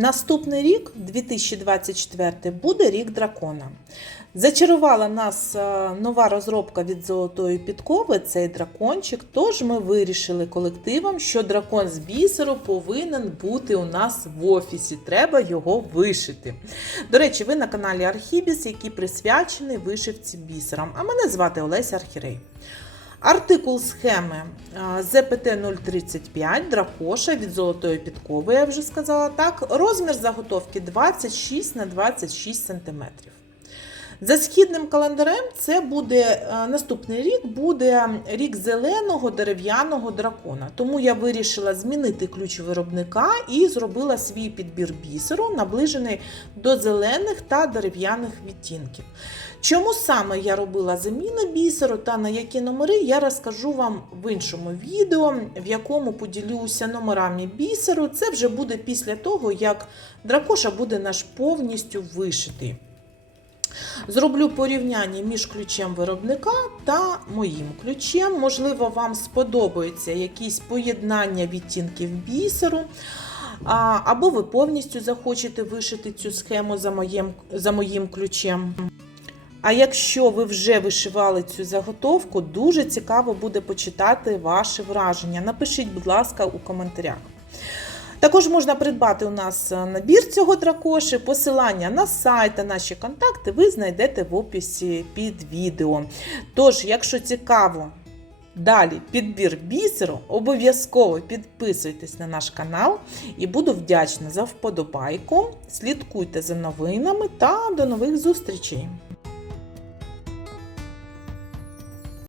Наступний рік, 2024, буде рік дракона. Зачарувала нас е, нова розробка від золотої підкови, цей дракончик. Тож ми вирішили колективом, що дракон з бісеру повинен бути у нас в офісі. Треба його вишити. До речі, ви на каналі Архібіс, який присвячений вишивці бісером. А мене звати Олеся Архірей. Артикул схеми а, ЗПТ-035 дракоша від золотої підкови, я вже сказала так. Розмір заготовки 26 на 26 см. За східним календарем це буде е, наступний рік буде рік зеленого дерев'яного дракона. Тому я вирішила змінити ключ виробника і зробила свій підбір бісеру, наближений до зелених та дерев'яних відтінків. Чому саме я робила заміну бісеру та на які номери, я розкажу вам в іншому відео, в якому поділюся номерами бісеру. Це вже буде після того, як дракоша буде наш повністю вишитий. Зроблю порівняння між ключем виробника та моїм ключем. Можливо, вам сподобаються якісь поєднання відтінків бісеру. Або ви повністю захочете вишити цю схему за моїм, за моїм ключем. А якщо ви вже вишивали цю заготовку, дуже цікаво буде почитати ваші враження. Напишіть, будь ласка, у коментарях. Також можна придбати у нас е, набір цього дракоші, посилання на сайт та наші контакти ви знайдете в описі під відео. Тож, якщо цікаво далі підбір бісеру, обов'язково підписуйтесь на наш канал і буду вдячна за вподобайку. Слідкуйте за новинами та до нових зустрічей!